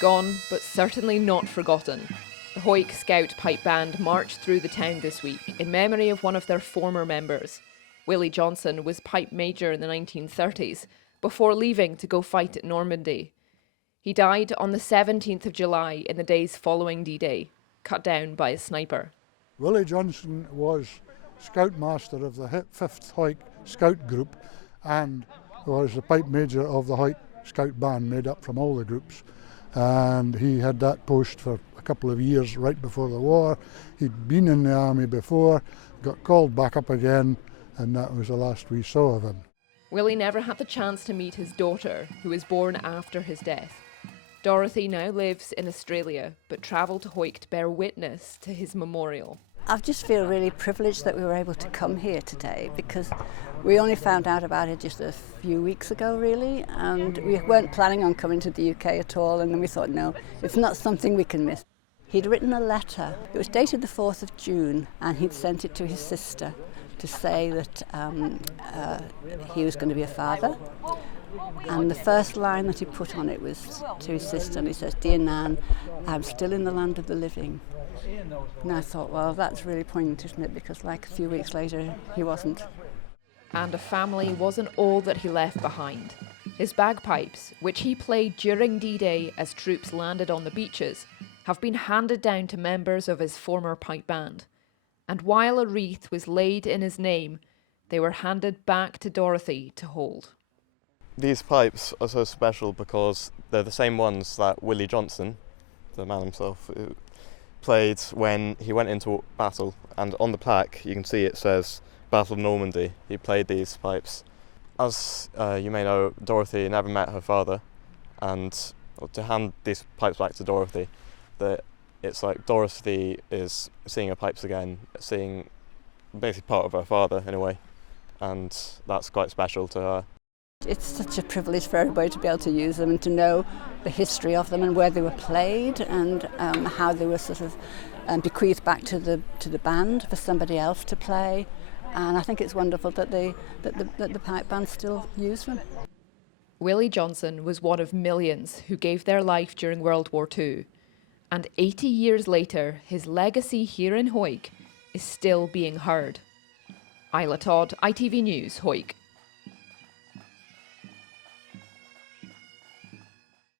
Gone, but certainly not forgotten. The Hawick Scout Pipe Band marched through the town this week in memory of one of their former members. Willie Johnstone was pipe major in the 1930s before leaving to go fight at Normandy. He died on the 17th of July in the days following D-Day, cut down by a sniper. Willie Johnstone was scoutmaster of the 5th Hawick Scout Group and was the pipe major of the Hawick Scout Band, made up from all the groups. And he had that post for a couple of years right before the war. He'd been in the army before, got called back up again, and that was the last we saw of him. Willie never had the chance to meet his daughter, who was born after his death. Dorothy now lives in Australia, but travelled to Hawick to bear witness to his memorial. I just feel really privileged that we were able to come here today, because we only found out about it just a few weeks ago, really, and we weren't planning on coming to the UK at all, and then we thought, no, it's not something we can miss. He'd written a letter. It was dated the 4th of June, and he'd sent it to his sister to say that he was going to be a father. And the first line that he put on it was to his sister, and he says, "Dear Nan, I'm still in the land of the living." And I thought, well, that's really poignant, isn't it? Because like a few weeks later, he wasn't. And a family wasn't all that he left behind. His bagpipes, which he played during D-Day as troops landed on the beaches, have been handed down to members of his former pipe band. And while a wreath was laid in his name, they were handed back to Dorothy to hold. These pipes are so special because they're the same ones that Willie Johnstone, the man himself, played when he went into battle, and on the plaque you can see it says Battle of Normandy. He played these pipes. As you may know, Dorothy never met her father, and to hand these pipes back to Dorothy, it's like Dorothy is seeing her pipes again, seeing basically part of her father in a way, and that's quite special to her. It's such a privilege for everybody to be able to use them and to know the history of them and where they were played and how they were sort of bequeathed back to the band for somebody else to play. And I think it's wonderful that the pipe band still use them. Willie Johnstone was one of millions who gave their life during World War II. And 80 years later, his legacy here in Hawick is still being heard. Isla Todd, ITV News, Hawick.